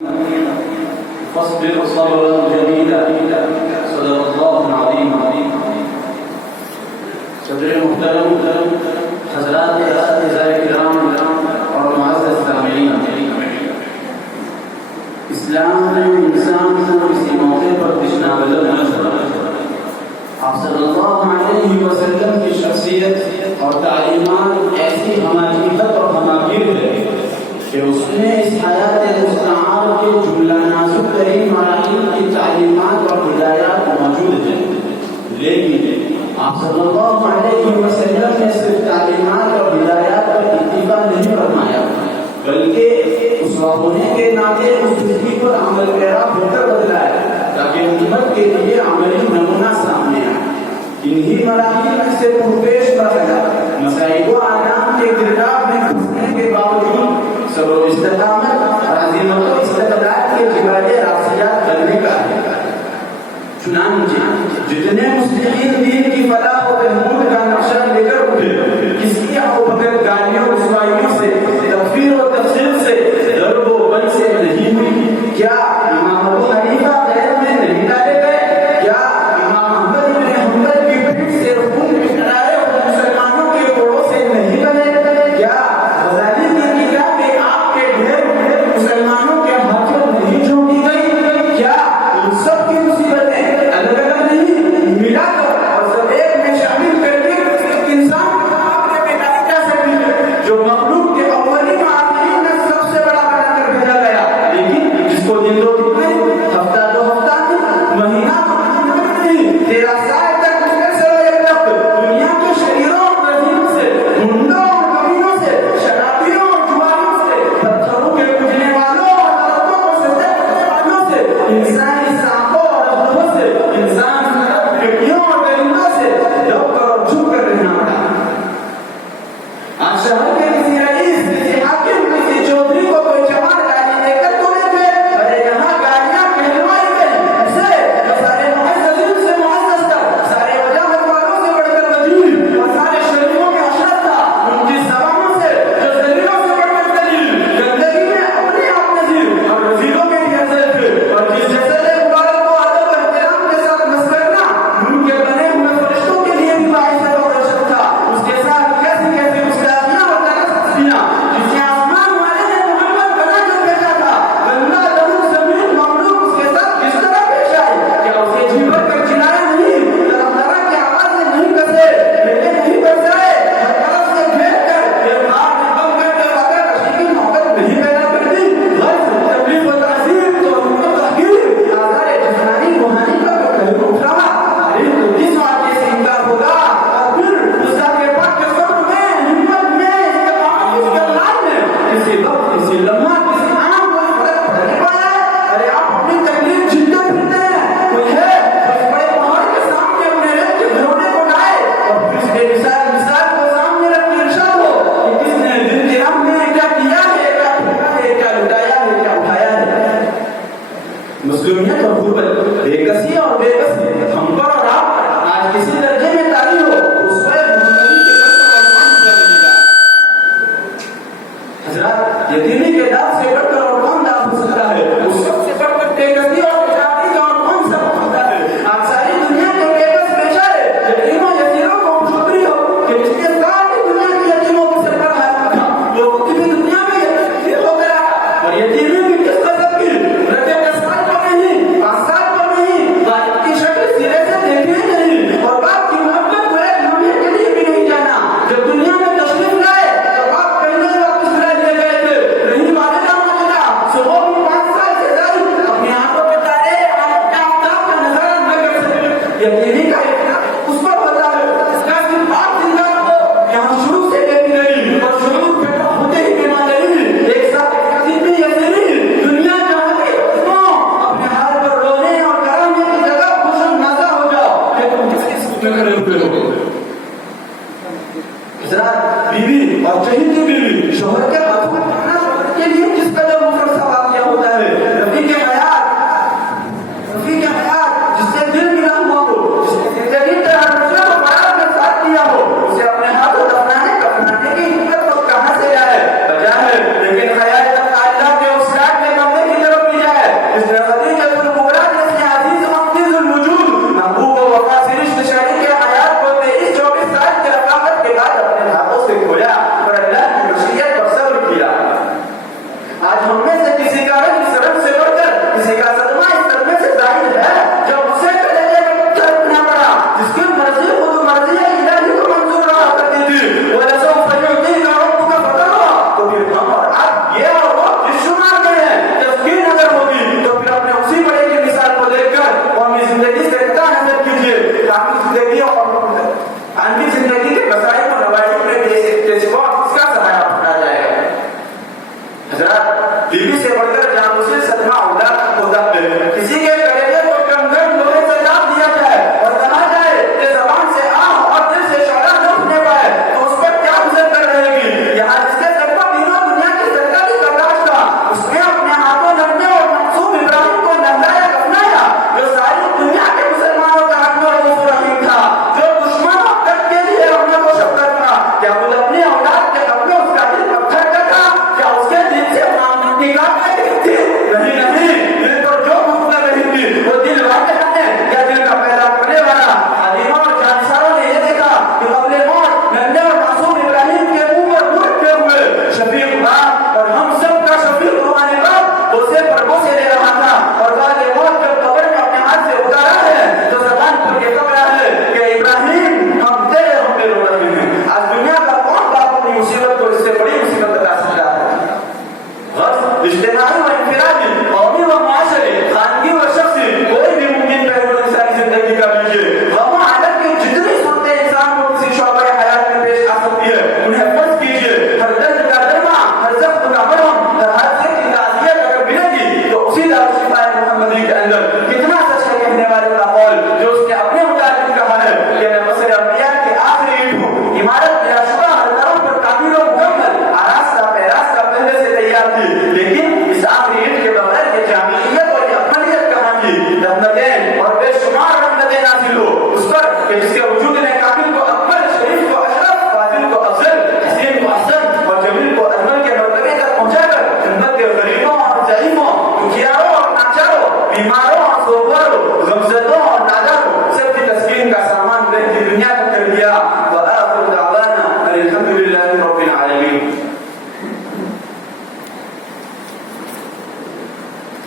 فاصبر صبرا جميلا صدق الله العظيم. صدر محترم حضرات اساتذہ کرام اور معزز سامعین، اسلام نے انسان کو کسی موقع پر تشنا بدل نہ چھوڑا. آپ صلی اللہ علیہ وسلم کی شخصیت اور تعلیمات ایسی ہماجیت اور ہماگیر ہے کہ اس نے اس حیات مستعار کے جملہ نازک ترین مراحل کی تعلیمات اور ہدایات موجود ہیں، لیکن آپ صلی اللہ علیہ وسلم نے صرف تعلیمات اور ہدایات پر اکتفا نہیں فرمایا، بلکہ اس ہونے کے ناطے اس زندگی پر عمل پیرا ہو کر بدلایا تاکہ امت کے لیے عملی نمونہ سامنے آئے. انہی مراحل میں سے پرپیش بتایا مسائل و احکام کے گرداب میں پھنسنے کے باوجود صبر و استقامت، عزیمت و استقلال کے جبال راسیات کرنے کا ہے. چنانچہ جتنے مسلمین دین کی فلاح و بہبود کا نقشہ لے کر اٹھے، کسی ابوبکر گالیوں رسوائیوں سے، تکفیر و تفسیر سے، ضرب و بن سے نہیں ہوئی. کیا امام ابو حنیفہ غیر میں نہیں ڈالے گئے؟ کیا امام احمد بن حنبل کی پیٹھ سے خون نکلائے اور مسلمانوں کے کوڑوں سے نہیں بنے؟ کیا غزالی نے لکھا کہ آپ کے ڈھیر مسلمانوں کے ہاتھوں نہیں جھونکی گئی؟ کیا ان سب کی مصیبتیں الگ الگ نہیں ملا کر اور سب ایک میں شامل کر کے ایک انسان کو آپ نے مٹائی جا سکتی ہے جو مخلوق کے اولین و آخرین میں سب سے بڑا بنا کر بھیجا گیا، لیکن جس کو دن دو دن میں، ہفتہ دو ہفتہ میں، مہینہ نہیں، 13 سال تک مسلسل و یک وقت دنیا کے شریروں اور رحیم سے، گنڈوں اور کمینوں سے، شرابیوں اور جواروں سے، پتھروں کے کچلنے والوں اور عورتوں کو سجدہ کرنے والوں سے، انسانی سانپوں اور اجنبوں سے، انسان ٹڈیوں اور درندوں سے دب کر اور جھک کر رہنا پڑا. آج شہر کے کسی رئیس، کسی حاکم، کسی چودھری کو کوئی جوان گالی دے کر تو نہیں گئے، ارے یہاں گالیاں کہلوائی گئی اسے جو سارے معززین سے معزز تھا، سارے وجاہت والوں سے بڑھ کر وجیہ اور سارے شریفوں میں اشرف تھا، ان کی سواموں سے جو ذلیلوں سے بڑھ کر ذلیل، گندگی میں اپنے آپ نذیر اور رذیلوں میں بھی افضل تھے، اور جس جسد مبارک کو ادب و احترام کے ساتھ مس کرنا ان کے بنے ہوئے فرشتوں کے لیے بھی باعث اور رشد تھا. اس کے ساتھ کیسی کیسی مسکراتیاں اور ترسیاں جسے آسمان والے نے محمد بنا کر بھیجا تھا، گندا درود زمین مخلوق اس کے ساتھ کس طرح پیش آئی؟ کیا اسے جھپٹ کر چلایا نہیں؟ طرح طرح کی آوازیں نہیں کسے، بیٹے نہیں برسائے، ہر طرف سے گھیر کر یہ مار میں بم کر کے اگر عشقی محبت نہیں پیدا کر دی؟ غرض تکلیف و تعذیب تو حکم و تحقیر آزار جسمانی روحانی کا جو کہیں اٹھ رہا، ارے تو کس واقعے سے انکار ہوگا؟ اور پھر غصہ کے پاک کے صبر میں، ہمت میں، استقامت کے استقلال میں کسی وقت، کسی لمحہ، کسی عام کوئی فرق پڑ نہیں پایا ہے؟ ارے آپ اپنی تکلیف جھلتے پھرتے ہیں، کوئی ہے اس بڑے پہاڑ کے سامنے اپنے رب کے گھرونے کو لائے اور پھر اس کے مثال کو سامنے رکھ کے ارشاد ہو کہ کس نے دل کے رب میں کیا کیا ہے، کیا پھینکا ہے، کیا لٹایا ہے، کیا اٹھایا ہے. مسلمیت اور غربت، بے کسی اور بے بسی ہم پر اور آپ پر آج کسی درجے میں طاری ہو، اس پر محمدی کے حضرات یتیمی کے داغ سے بڑھ کر اور کون داغ ہو سکتا ہے؟ اس سب سے بڑھ کر بے کسی اور بچاتی کا اور کون سا ہوتا ہے؟ آپ ساری دنیا کے بے بس بیچارے یتیموں یتیموں کو خوشخبری ہو کہ جس کے ساتھ ہی دنیا کے یتیموں کے سر پر ہاتھ رکھا، لوگوں کی بھی دنیا میں یتیم ہو گیا اور یتیمی بھی کس قسم کی رکھے 10 سال پر نہیں، 5 سال نبی کے اندر کتنا سچ ہے کہنے والے کا قول جو اس نے اپنے متعلق کہا ہے کہ میں مصر انبیاء کی آخری اینٹ ہوں. عمارت بلا شبہ ہر طرف پر کامل و مکمل آراستہ پیراستہ پہلے سے تیار تھی, لیکن اس آخری اینٹ کے بغیر یہ جامعیت اور یہ اکملیت کہاں کی؟ رحمتیں اور بے شمار رحمتیں نازل ہو اس پر کہ جس کے وجود نے کامل کو اکمل, شریف کو اشرف, فاضل کو افضل, حسین کو احسن اور جمیل کو اجمل کے مرتبے تک پہنچا کر جنت کے غریبوں اور ضعیفوں, دکھیاروں اور ناچاروں, بیماروں اور سوگواروں, غمزدوں اور ناداروں